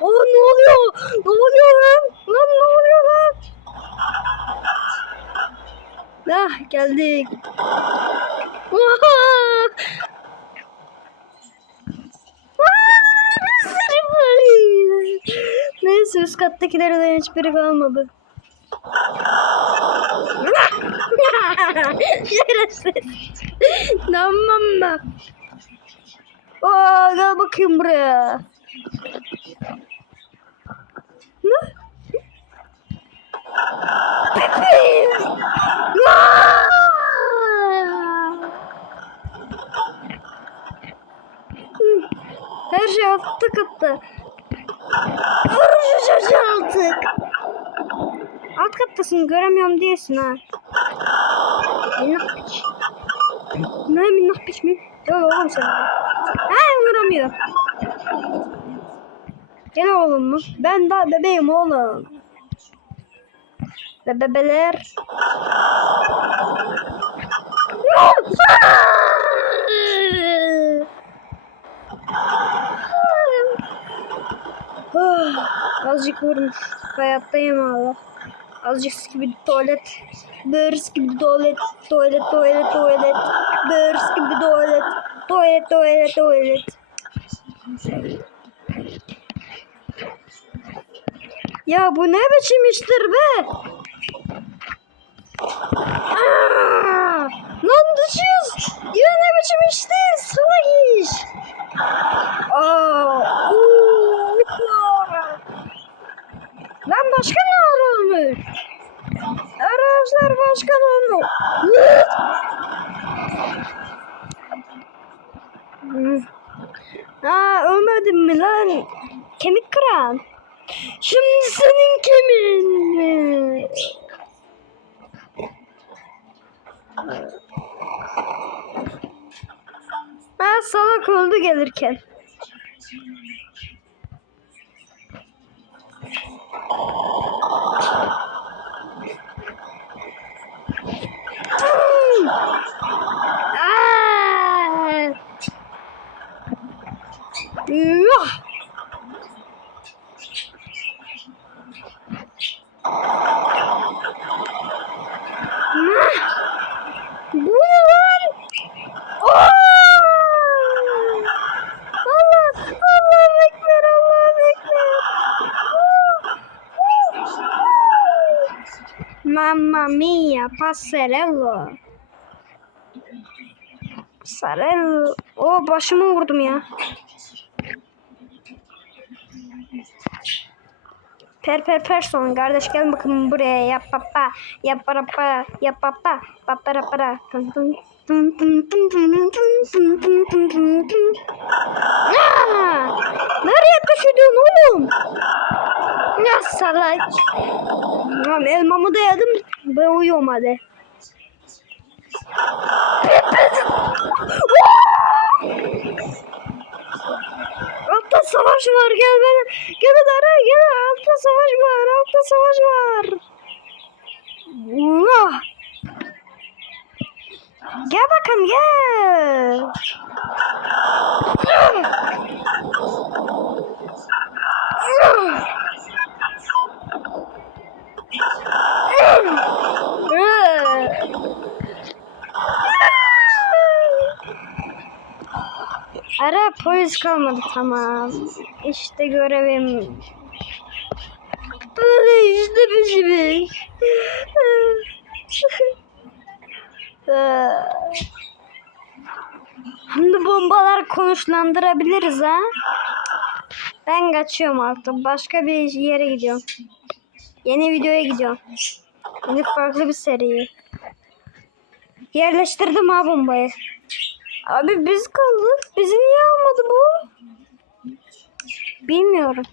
Oh ne oluyor? Ne oluyor lan? Lan ne oluyor lan? Ah geldik. Neyse üst kattakilerden hiçbiri kalmadı. Şerefsiz. Tamam da. Aa, gel bakayım buraya. Ne? Hı, Her şey altta katta. Vur şu çocuğu artık. Alt kattasın göremiyorum diyesin ha. Minnak piç. Ne minnak piç mi? Gel oğlum sen. Ha vuramıyor. Gel oğlum mu? Ben daha bebeğim oğlum. Ve bebeler. Azıcık vurmuş. Hayattayım hala. Azıcık gibi tuvalet. Börs gibi tuvalet. Tuvalet, tuvalet, tuvalet. Börs gibi tuvalet. Tuvalet, tuvalet, tuvalet. Ya bu ne biçim iştir be? Aa, lan düşüyoruz. Ya ne biçim iştir? Salak Ne olmuş? Aa ölmedin mi lan? Kemik kıran. Şimdi senin kemiğin. Ben salak oldu gelirken. Aa! Yuh! Bu ne lan? Aa! Allah, Allah bekler, Allah bekler. Mamma mia, passarello. Passarello. O başımı vurdum ya. Per per person kardeş gel bakın buraya yap papa yap para para yap papa papara para tın tın tın tın tın tın tın tın tın tın tın! Nereye kaçıyorsun oğlum? Ya salak. Tamam elmamı da yedim. Ben uyuyorum hadi. Altta savaş var gel beni. Gel hadi araya gel. Savaş var. Altta savaş var. Allah. Gel bakalım gel. Ara polis kalmadı tamam. İşte görevim. Böyle işte biçimiz. Şimdi bombalar konuşlandırabiliriz ha. Ben kaçıyorum artık. Başka bir yere gidiyorum. Yeni videoya gidiyorum. Yeni farklı bir seri. Yerleştirdim ha bombayı. Abi biz kaldık. Bizi niye almadı bu? Bilmiyorum.